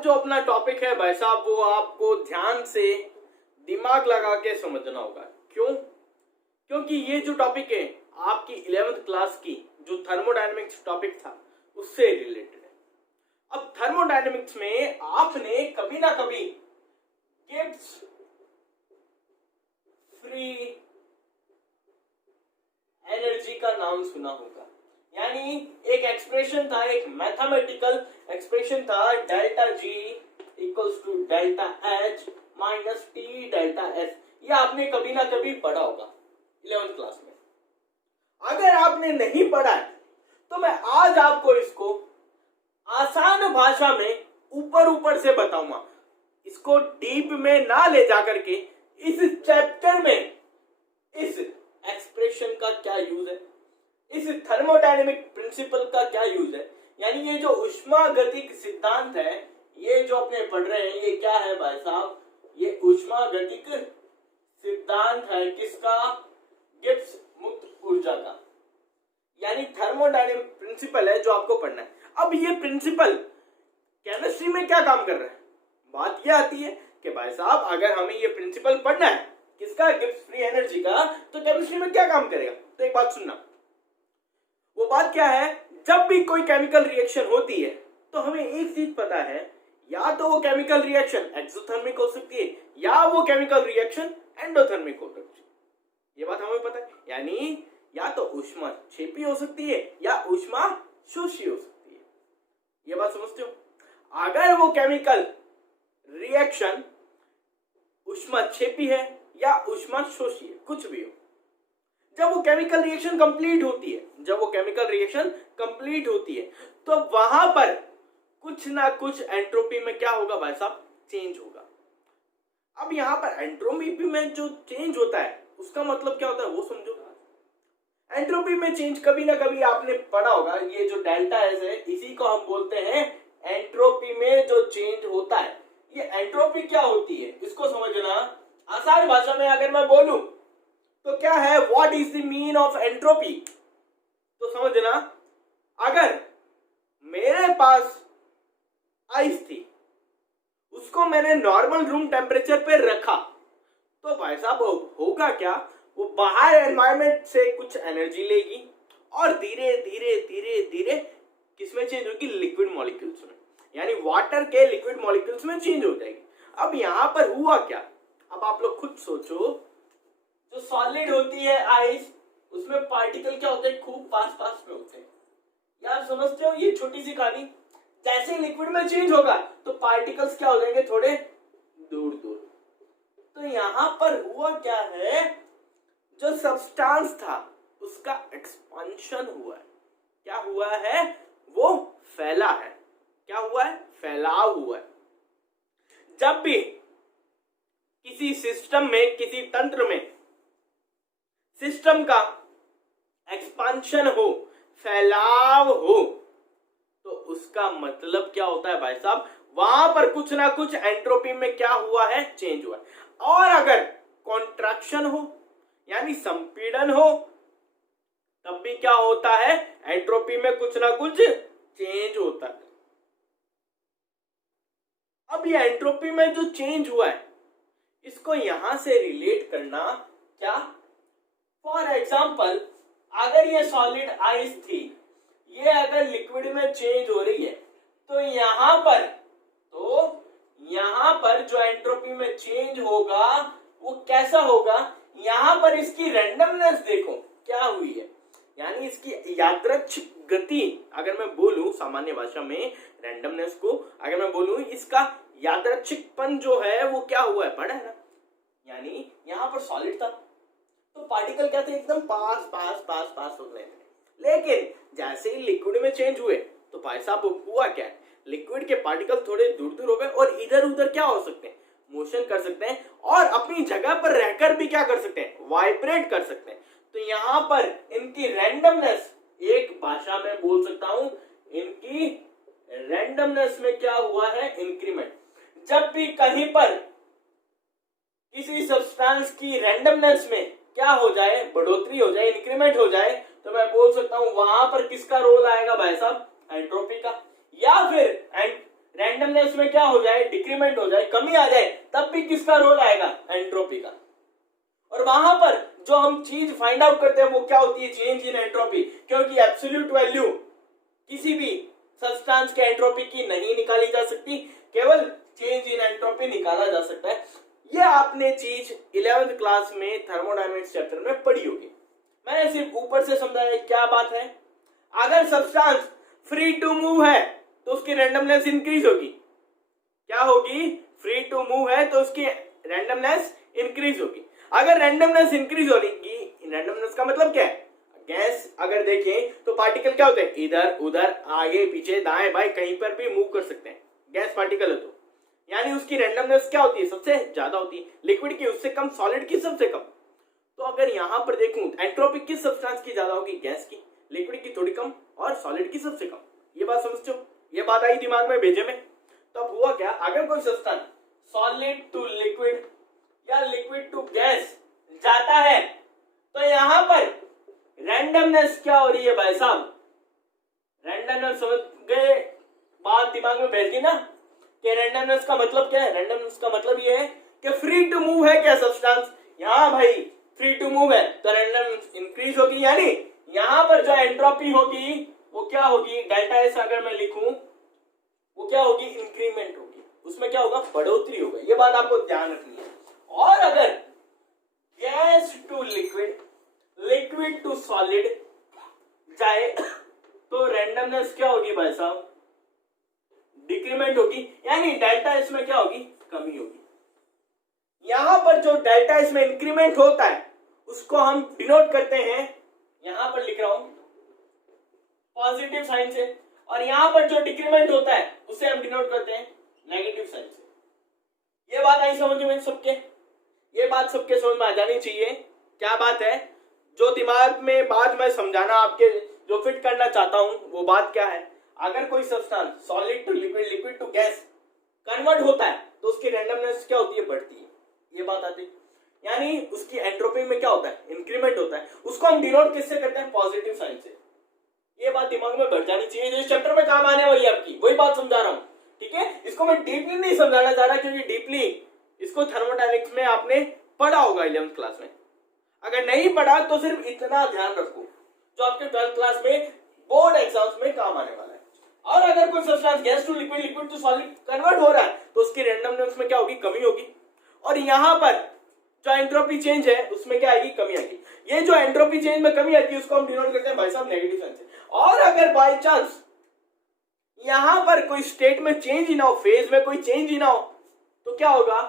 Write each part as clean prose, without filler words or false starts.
आज जो अपना टॉपिक है भाई साहब वो आपको ध्यान से दिमाग लगा के समझना होगा। क्यों? क्योंकि ये जो टॉपिक है आपकी 11th क्लास की जो थर्मोडायनेमिक्स टॉपिक था उससे रिलेटेड है। अब थर्मोडायनेमिक्स में आपने कभी ना कभी गिब्स फ्री एनर्जी का नाम सुना होगा। यानी एक एक्सप्रेशन था, एक मैथमेटिकल एक्सप्रेशन था, delta G equals to delta H minus T delta S. ये आपने कभी ना कभी पढ़ा होगा 11th क्लास में। अगर आपने नहीं पढ़ा है तो मैं आज आपको इसको आसान भाषा में ऊपर ऊपर से बताऊंगा। इसको डीप में ना ले जाकर के इस चैप्टर में इस एक्सप्रेशन का क्या यूज है, इस थर्मोडायनेमिक प्रिंसिपल का क्या यूज है। यानी ये जो ऊष्मागतिक सिद्धांत है, ये जो अपने पढ़ रहे हैं, ये क्या है भाई साहब? ये ऊष्मागतिक सिद्धांत है किसका? गिब्स मुक्त ऊर्जा का। यानी थर्मोडायनेमिक प्रिंसिपल है जो आपको पढ़ना है। अब ये प्रिंसिपल केमिस्ट्री में क्या काम कर रहा है? बात ये आती है कि भाई साहब अगर हमें ये प्रिंसिपल पढ़ना है किसका? गिब्स फ्री एनर्जी का, तो केमिस्ट्री में क्या काम करेगा? तो एक बात सुनना, वो बात क्या है? जब भी कोई केमिकल रिएक्शन होती है तो हमें एक चीज पता है, या तो वो केमिकल रिएक्शन एक्सोथर्मिक हो सकती है या वो केमिकल रिएक्शन एंडोथर्मिक हो सकती है। ये बात हमें पता है। यानी या तो ऊष्मा छेपी हो सकती है या ऊष्मा शोषी हो सकती है। ये बात समझते हो? अगर वो केमिकल रिएक्शन ऊष्मा छेपी है या ऊष्मा शोषी है, कुछ भी हो, जब वो केमिकल रिएक्शन कंप्लीट होती है, जब वो केमिकल रिएक्शन कंप्लीट होती है तो वहां पर कुछ ना कुछ एंट्रोपी में क्या होगा भाई साहब? चेंज होगा। अब यहां पर एंट्रोपी में जो चेंज होता है उसका मतलब क्या होता है वो समझो। एंट्रोपी में चेंज कभी ना कभी आपने पढ़ा होगा, ये जो डेल्टा एस है इसी को हम बोलते हैं एंट्रोपी में जो चेंज होता है। ये एंट्रोपी क्या होती है इसको समझना। आसान भाषा में अगर मैं बोलूं तो क्या है? What is the mean of entropy? तो समझना, अगर मेरे पास आइस थी, उसको मैंने नॉर्मल रूम टेम्परेचर पे रखा, तो भाई साहब होगा क्या? वो बाहर एनवायरमेंट से कुछ एनर्जी लेगी और धीरे धीरे धीरे धीरे किसमें चेंज होगी? लिक्विड मॉलिक्यूल्स में। यानी वाटर के लिक्विड मॉलिक्यूल्स में चेंज हो जाएगी। अब यहां पर हुआ क्या? अब आप लोग खुद सोचो, जो सॉलिड होती है आइस, उसमें पार्टिकल क्या होते हैं? खूब पास पास में होते हैं। यार समझते हो ये छोटी सी कहानी? जैसे लिक्विड में चेंज होगा तो पार्टिकल्स क्या हो जाएंगे? थोड़े दूर दूर। तो यहां पर हुआ क्या है? जो सब्सटेंस था उसका एक्सपांशन हुआ है। क्या हुआ है? वो फैला है। क्या हुआ है? फैलाव हुआ है। जब भी किसी सिस्टम में, किसी तंत्र में सिस्टम का एक्सपांशन हो, फैलाव हो, तो उसका मतलब क्या होता है भाई साहब? वहां पर कुछ ना कुछ एंट्रोपी में क्या हुआ है? चेंज हुआ है। और अगर कॉन्ट्रैक्शन हो यानी संपीड़न हो, तब भी क्या होता है? एंट्रोपी में कुछ ना कुछ चेंज होता है। अब ये एंट्रोपी में जो चेंज हुआ है इसको यहां से रिलेट करना क्या? फॉर एग्जाम्पल, अगर ये सॉलिड आइस थी, ये अगर लिक्विड में चेंज हो रही है तो यहां पर जो एंट्रोपी में चेंज होगा वो कैसा होगा? यहां पर इसकी रैंडमनेस देखो क्या हुई है। यानी इसकी यादृच्छिक गति, अगर मैं बोलूं सामान्य भाषा में रैंडमनेस को अगर मैं बोलूं, इसका यादृच्छिकपन जो है वो क्या हुआ है? बढ़ा है ना। यानी यहां पर सॉलिड था तो पार्टिकल क्या थे? एकदम पास पास पास पास हो रहे थे। लेकिन जैसे ही लिक्विड में चेंज हुए तो भाई साहब हुआ क्या? लिक्विड के पार्टिकल थोड़े दूर दूर हो गए और इधर उधर क्या हो सकते हैं? मोशन कर सकते हैं और अपनी जगह पर रहकर भी क्या कर सकते हैं? वाइब्रेट कर सकते हैं। तो यहां पर इनकी रैंडमनेस, एक भाषा में बोल सकता हूं, इनकी रैंडमनेस में क्या हुआ है? इंक्रीमेंट। जब भी कहीं पर किसी सब्सटेंस की रैंडमनेस में क्या हो जाए? बढ़ोतरी हो जाए, इंक्रीमेंट हो जाए, तो मैं बोल सकता हूं वहां पर किसका रोल आएगा भाई साहब? एंट्रोपी का। या फिर रैंडम रैंडमनेस में क्या हो जाए, डिक्रीमेंट हो जाए, कमी आ जाए, तब भी किसका रोल आएगा, एंट्रोपी का। और वहां पर जो हम चीज फाइंड आउट करते हैं वो क्या होती है, चेंज इन एंट्रोपी, क्योंकि एब्सोल्यूट वैल्यू किसी भी सब्सटेंस के एंट्रोपी की नहीं निकाली जा सकती, केवल चेंज इन एंट्रोपी निकाला जा सकता है। ये आपने चीज 11th क्लास में थर्मोडायनेमिक्स चैप्टर में पढ़ी होगी। मैंने सिर्फ ऊपर से समझाया क्या बात है। अगर सब्सटेंस फ्री टू मूव है तो उसकी रैंडमनेस इंक्रीज होगी। क्या होगी, फ्री टू मूव है तो उसकी रैंडमनेस इंक्रीज होगी। अगर रैंडमनेस इंक्रीज होगी, रैंडमनेस का मतलब क्या है, गैस अगर देखें तो पार्टिकल क्या होते हैं, इधर उधर आगे पीछे दाएं बाएं कहीं पर भी मूव कर सकते हैं, गैस पार्टिकल है तो, यानी उसकी रैंडमनेस क्या होती है, सबसे ज्यादा होती है। लिक्विड की उससे कम, सॉलिड की सबसे कम। तो अगर यहां पर देखूं एंट्रोपी किस सब्सटेंस की ज्यादा होगी, गैस की, लिक्विड की थोड़ी कम और सॉलिड की सबसे कम। ये बात समझते हो, ये बात आई दिमाग में भेजे में। तो अब हुआ क्या, अगर कोई सब्सटेंस सॉलिड टू लिक्विड या लिक्विड टू गैस जाता है तो यहां पर रैंडमनेस क्या हो रही है भाई साहब, रैंडमनेस समझ गए, बात दिमाग में बैठ गई ना कि रैंडमनेस का मतलब क्या है। रैंडमनेस का मतलब ये है कि फ्री टू मूव है क्या सब्सटेंस, यहां भाई फ्री टू मूव है तो रैंडमनेस इंक्रीज होगी, यानी यहां पर जो एंट्रोपी होगी वो क्या होगी, डेल्टा एस अगर मैं लिखूं वो क्या होगी, इंक्रीमेंट होगी, उसमें क्या होगा, बढ़ोतरी होगा। ये बात आपको ध्यान रखनी है। और अगर gas to liquid, liquid to solid जाए तो रैंडमनेस क्या होगी भाई साहब, डिक्रीमेंट होगी, यानी डेल्टा इसमें क्या होगी, कमी होगी। यहां पर जो डेल्टा इसमें इंक्रीमेंट होता है उसको हम डिनोट करते हैं, यहां पर लिख रहा हूं पॉजिटिव साइन से, और यहां पर जो डिक्रीमेंट होता है उसे हम डिनोट करते हैं नेगेटिव साइन से। ये बात आई समझ में सबके, ये बात सबके समझ में आ जानी चाहिए। क्या बात है, जो दिमाग में बात मैं समझाना आपके जो फिट करना चाहता हूं वो बात क्या है, अगर कोई substance solid to liquid, liquid to gas convert होता है तो उसकी रैंडमनेस क्या होती है, बढ़ती है। ये बात आती है, यानी उसकी एंट्रोपी में क्या होता है, इंक्रीमेंट होता है। उसको हम डिनोट किससे करते हैं, पॉजिटिव साइन से। ये बात दिमाग में बैठ जानी चाहिए, जो इस चैप्टर में काम आने वाली है आपकी, वही बात समझा रहा हूं। ठीक है, इसको मैं डीपली नहीं समझाना चाह रहा क्योंकि डीपली इसको थर्मोडायनेमिक्स में आपने पढ़ा होगा 11th क्लास में। अगर नहीं पढ़ा तो सिर्फ इतना ध्यान रखो जो आपके 12th क्लास में बोर्ड एग्जाम्स में काम आने वाला है। और अगर कोई substance gas to liquid, liquid to solid convert हो रहा है तो उसकी रैंडमनेस में क्या होगी, कमी होगी। और यहां पर जो एंट्रोपी चेंज है उसमें क्या आएगी, कमी आएगी। ये जो एंट्रोपी चेंज में कमी आती है उसको हम डिनोट करते हैं भाई साहब नेगेटिव साइन से। और अगर बाय चांस यहां पर कोई स्टेट में चेंज ही ना हो, फेज में कोई चेंज ही ना हो, तो क्या होगा,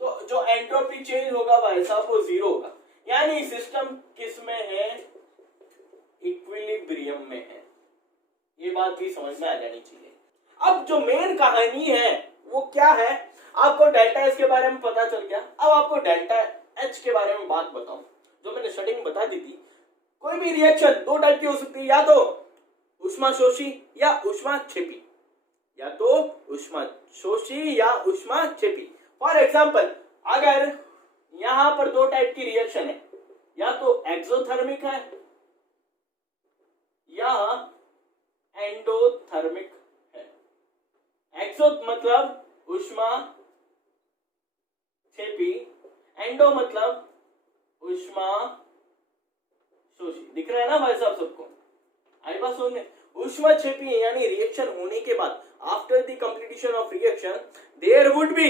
तो जो एंट्रोपी चेंज होगा भाई साहब वो जीरो होगा, यानी सिस्टम किस में है, इक्विलिब्रियम में है। ये बात भी समझ में आ जानी चाहिए। अब जो मेन कहानी है वो क्या है, आपको डेल्टा एस के बारे में पता चल गया। अब आपको डेल्टा एच के बारे में बात बताऊं, जो मैंने स्टार्टिंग में बता दी थी। कोई भी रिएक्शन दो टाइप की हो सकती है, या तो ऊष्माशोषी या ऊष्माक्षेपी, या तो ऊष्माशोषी या ऊष्माक्षेपी। फॉर एग्जाम्पल, अगर यहां पर दो टाइप की रिएक्शन है, या तो एक्सोथर्मिक है या एंडोथर्मिक है। एक्सो मतलब ऊष्माक्षेपी, एंडो मतलब ऊष्माशोषी। दिख रहा है ना भाई साहब सबको, आई बात समझ में। ऊष्माक्षेपी यानी रिएक्शन होने के बाद after the completion of reaction there would be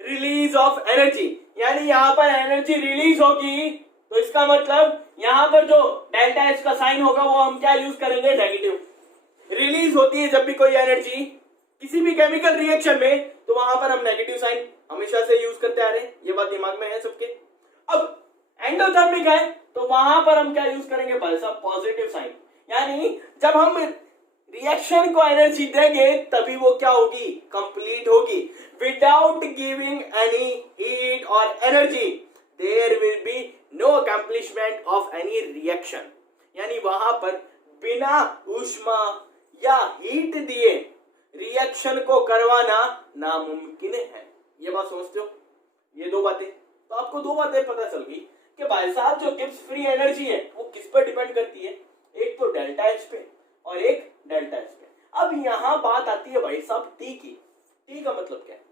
release of energy, यानी यहां पर एनर्जी रिलीज होगी। तो इसका मतलब यहां पर जो डेल्टा एच का साइन होगा वो हम क्या यूज करेंगे, नेगेटिव। रिलीज होती है जब भी कोई एनर्जी किसी भी केमिकल रिएक्शन में, तो वहां पर हम नेगेटिव साइन हमेशा से यूज करते आ रहे हैं। ये बात दिमाग में है सबके। अब एंडोथर्मिक है तो वहां पर हम क्या यूज करेंगे भाई साहब, पॉजिटिव साइन, यानी जब हम रिएक्शन को एनर्जी देंगे तभी वो क्या होगी, कंप्लीट होगी। विदाउट गिविंग एनी हीट और energy there will be no accomplishment of any reaction, यानी वहां पर बिना ऊष्मा या हीट दिए रिएक्शन को करवाना नामुमकिन है। ये बात समझते हो, ये दो बातें। तो आपको दो बातें पता चल गई कि भाई साहब जो गिब्स फ्री एनर्जी है वो किस पर डिपेंड करती है, एक तो डेल्टा एच पे और एक डेल्टा एच पे। अब यहां बात आती है भाई साहब टी की। टी का मतलब क्या है?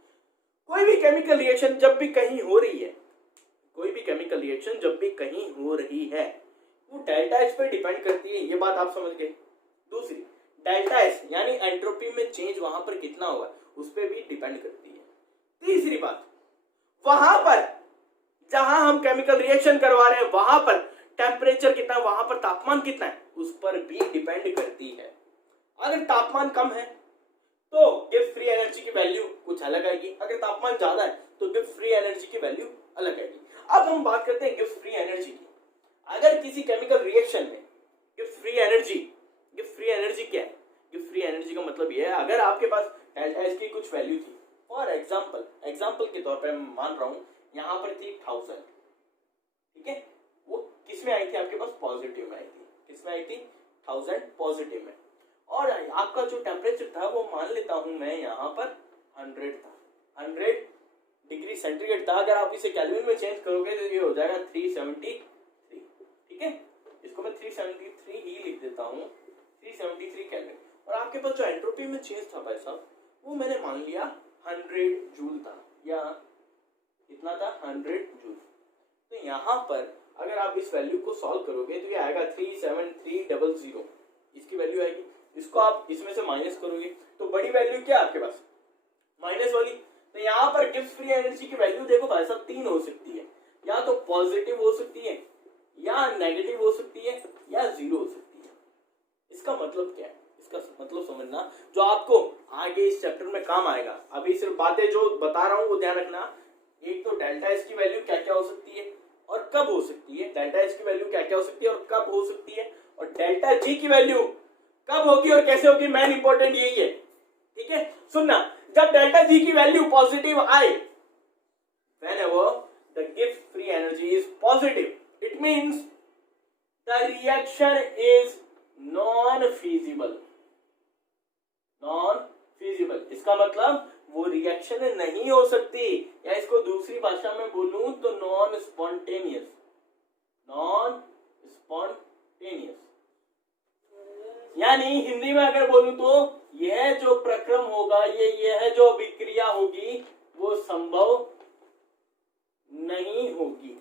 कोई भी केमिकल रिएक्शन जब भी कहीं हो रही है, कोई भी केमिकल रिएक्शन जब भी कहीं हो रही है, वो डेल्टा एच पे डिपेंड करती है, ये बात आप समझ गए। दूसरी, डेल्टा एच यानी एंट्रोपी में चेंज वहां पर कितना होगा उस पर भी डिपेंड करती है। तीसरी बात, वहां पर जहां हम केमिकल रिएक्शन करवा रहे हैं वहां पर टेम्परेचर कितना है, वहां पर तापमान कितना है, उस पर भी डिपेंड करती है। अगर तापमान कम है तो गिब्स फ्री एनर्जी की वैल्यू कुछ अलग आएगी, अगर तापमान ज्यादा है तो गिब्स फ्री एनर्जी की वैल्यू अलग आएगी। अब हम बात करते हैं गिब्स फ्री एनर्जी की। अगर किसी केमिकल रिएक्शन में गिब्स फ्री एनर्जी क्या है? गिब्स फ्री एनर्जी का मतलब यह है, अगर आपके पास डेल्टा एच की कुछ वैल्यू थी, फॉर एग्जांपल के तौर पर मैं मान रहा हूं यहां पर थी 1000, ठीक है, वो किसमें आई थी आपके पास? पॉजिटिव में आई थी। किसमें आई थी? 1000 पॉजिटिव में। और आपका जो टेम्परेचर था वो मान लेता हूं मैं यहाँ पर 100 था, 100 डिग्री सेंटीग्रेड था। अगर आप इसे केल्विन में चेंज करोगे तो ये हो जाएगा 373, ठीक है, इसको मैं 373 ही लिख देता हूँ, 373 केल्विन। और आपके पास जो एंट्रोपी में चेंज था भाई साहब, वो मैंने मान लिया 100 जूल था, या कितना था? 100 जूल। तो यहाँ पर अगर आप इस वैल्यू को सॉल्व करोगे तो ये आएगा 37300, इसकी वैल्यू आएगी। इसको आप इसमें से माइनस करोगे तो बड़ी वैल्यू क्या है आपके पास? माइनस वाली। तो यहाँ पर गिब्स फ्री एनर्जी की वैल्यू देखो भाई साहब 3 हो सकती है, या तो पॉजिटिव हो सकती है, या नेगेटिव हो सकती है, या 0 हो सकती है। इसका मतलब क्या है? इसका मतलब समझना जो आपको आगे इस चैप्टर में काम आएगा। अभी सिर्फ बातें जो बता रहा हूँ वो ध्यान रखना। एक तो डेल्टा एच की वैल्यू क्या क्या हो सकती है और कब हो सकती है, डेल्टा एच की वैल्यू क्या क्या हो सकती है और कब हो सकती है, और डेल्टा जी की वैल्यू कब होगी और कैसे होगी, मेन इंपॉर्टेंट यही है, ठीक है। सुनना, जब डेल्टा जी की वैल्यू पॉजिटिव आए, whenever the Gibbs free energy is positive, it means the reaction is non-feasible। इसका मतलब वो रिएक्शन नहीं हो सकती, या इसको दूसरी भाषा में बोलूं तो नॉन स्पॉन्टेनियस। यानी हिंदी में अगर बोलूं तो यह जो प्रक्रम होगा, यह जो अभिक्रिया होगी वो संभव नहीं होगी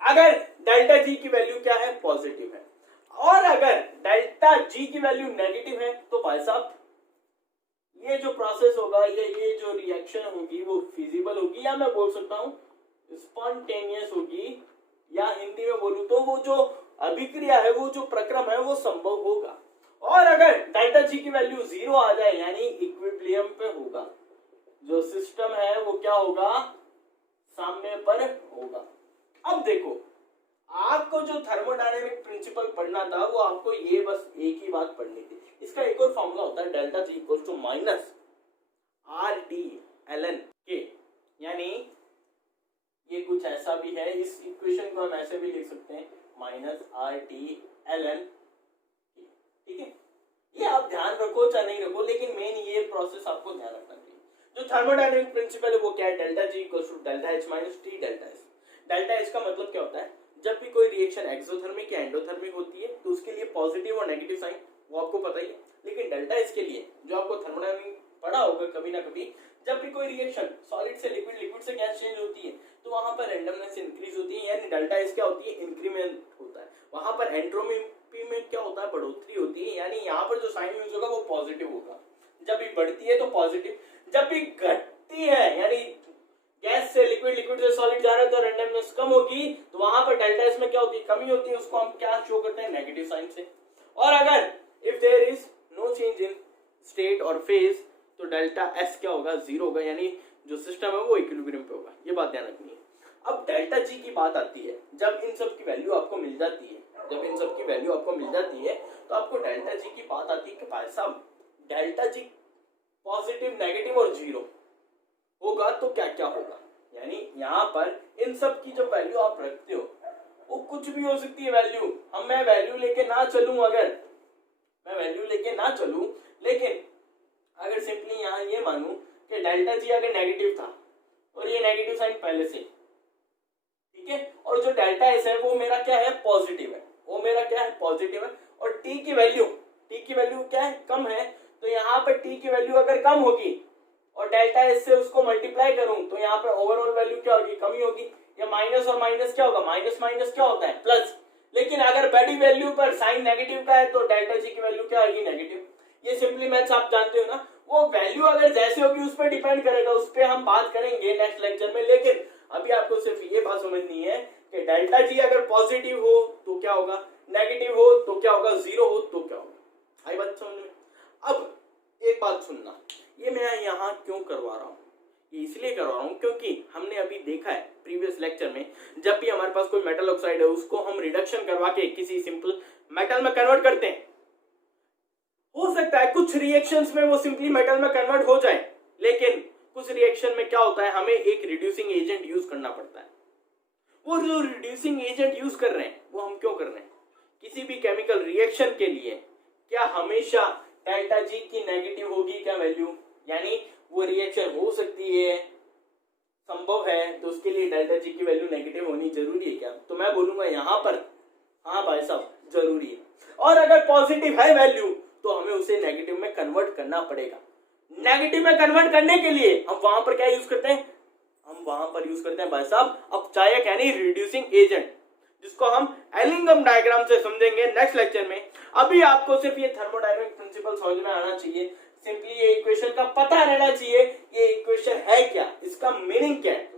अगर डेल्टा जी की वैल्यू क्या है? पॉजिटिव है। और अगर डेल्टा जी की वैल्यू नेगेटिव है तो भाई साहब ये जो प्रोसेस होगा, ये जो रिएक्शन होगी वो फिजिबल होगी, या मैं बोल सकता हूं स्पॉन्टेनियस होगी, या हिंदी में बोलूं तो वो जो अभिक्रिया है, वो जो प्रक्रम है वो संभव होगा। और अगर डेल्टा जी की वैल्यू 0 आ जाए यानी इक्विलिब्रियम पे होगा, जो सिस्टम है वो क्या होगा? सामने पर होगा। अब देखो, आपको जो थर्मोडायनेमिक प्रिंसिपल पढ़ना था वो आपको ये बस एक ही बात पढ़नी थी। इसका एक और फॉर्मूला होता है delta G equals to minus RT के, यानी ये कुछ ऐसा भी है, इस इक्वेशन को हम ऐसे भी लिख सकते हैं माइनस RT, ठीक है। ये आप ध्यान रखो चाहे नहीं रखो, लेकिन मेन ये प्रोसेस आपको ध्यान रखना चाहिए। जो थर्मोडायनेमिक प्रिंसिपल है वो क्या है? Delta G equals to delta H minus T delta S. Delta H का मतलब क्या होता है? जब भी कोई रिएक्शन एक्सोथर्मिक या एंडोथर्मिक होती है तो उसके लिए पॉजिटिव और नेगेटिव साइन वो आपको पता ही है, लेकिन डेल्टा एच के लिए जो आपको थर्मोडायनेमिक पढ़ा होगा कभी ना कभी, जब भी कोई रिएक्शन सॉलिड से लिक्विड, लिक्विड से गैस चेंज होती है तो वहां पर रैंडमनेस इंक्रीज होती है, यानी डेल्टा एच क्या होती है? इंक्रीमेंट होता है। वहां पर एंट्रोपी में क्या होता है? बढ़ोतरी होती है, यानी यहाँ पर जो साइन यूज होगा वो पॉजिटिव होगा। जब भी बढ़ती है तो पॉजिटिव, जब भी घटती है यानी गैस से लिक्विड, लिक्विड से सॉलिड जा रहा है तो रैंडमनेस कम होगी, तो वहां पर डेल्टा एस में क्या होती है? कमी होती है। उसको हम क्या शो करते हैं? नेगेटिव साइन से। और अगर if there is no change in state और फेज तो डेल्टा एस क्या होगा? 0 होगा, यानी जो सिस्टम है वो इक्विलिब्रियम पे होगा। ये बात ध्यान रखनी है। अब डेल्टा जी की बात आती है, जब इन सब की वैल्यू आपको मिल जाती है, तो आपको डेल्टा जी की बात आती है कि भाई साहब डेल्टा जी पॉजिटिव, नेगेटिव और 0 होगा तो क्या क्या होगा। यानी यहाँ पर इन सब की जब वैल्यू आप रखते हो वो कुछ भी हो सकती है वैल्यू। मैं वैल्यू लेके ना चलूं, लेकिन अगर सिंपली यहाँ ये मानूं कि डेल्टा जी अगर नेगेटिव था और ये नेगेटिव साइन पहले से, ठीक है, और जो डेल्टा एस है वो मेरा क्या है? पॉजिटिव है, और टी की वैल्यू क्या है? कम है। तो यहाँ पर टी की वैल्यू अगर कम होगी और डेल्टा एच से उसको मल्टीप्लाई करूं तो यहाँ पे ओवरऑल वैल्यू क्या होगी, कमी होगी। या माइनस और माइनस क्या होगा, माइनस माइनस क्या होता है, प्लस। लेकिन अगर बड़ी वैल्यू पर साइन नेगेटिव का है तो डेल्टा जी की वैल्यू क्या आएगी, नेगेटिव। ये सिंपली मैथ्स आप जानते हो ना। वो वैल्यू अगर जैसे होगी उस पर डिपेंड करेगा, उस पर हम बात करेंगे नेक्स्ट लेक्चर में। लेकिन अभी आपको सिर्फ ये बात समझनी है कि डेल्टा जी अगर पॉजिटिव हो तो क्या होगा, नेगेटिव हो तो क्या होगा, जीरो हो तो क्या होगा। आई बात समझ में। अब एक बात सुनना, ये मैं यहाँ क्यों करवा रहा हूँ, ये इसलिए करवा रहा हूँ क्योंकि हमने अभी देखा है प्रीवियस लेक्चर में, जब भी हमारे पास कोई मेटल ऑक्साइड है उसको हम रिडक्शन करवा के किसी सिंपल मेटल में कन्वर्ट करते हैं। हो सकता है कुछ रिएक्शंस में वो सिंपली मेटल में कन्वर्ट हो जाए, लेकिन कुछ रिएक्शन में क्या होता है, हमें एक रिड्यूसिंग एजेंट यूज करना पड़ता है। वो जो रिड्यूसिंग एजेंट यूज कर रहे हैं वो हम क्यों कर रहे हैं, किसी भी केमिकल रिएक्शन के लिए क्या हमेशा डेल्टा जी की नेगेटिव होगी क्या वैल्यू, यानी वो रिएक्शन हो सकती है, संभव है, तो उसके लिए डेल्टा जी की वैल्यू नेगेटिव होनी जरूरी है क्या। तो मैं बोलूंगा यहाँ पर हाँ भाई साहब जरूरी है। और अगर पॉजिटिव है वैल्यू तो हमें उसे नेगेटिव में कन्वर्ट करना पड़ेगा। नेगेटिव में कन्वर्ट करने के लिए हम वहां पर क्या यूज करते हैं, हम वहां पर यूज करते हैं भाई साहब अपचायक यानी रिड्यूसिंग एजेंट, जिसको हम एलिंगम डायग्राम से समझेंगे नेक्स्ट लेक्चर में। अभी आपको सिर्फ ये थर्मोडायनामिक प्रिंसिपल समझ में आना चाहिए, सिंपली ये इक्वेशन का पता रहना चाहिए, ये इक्वेशन है क्या, इसका मीनिंग क्या है।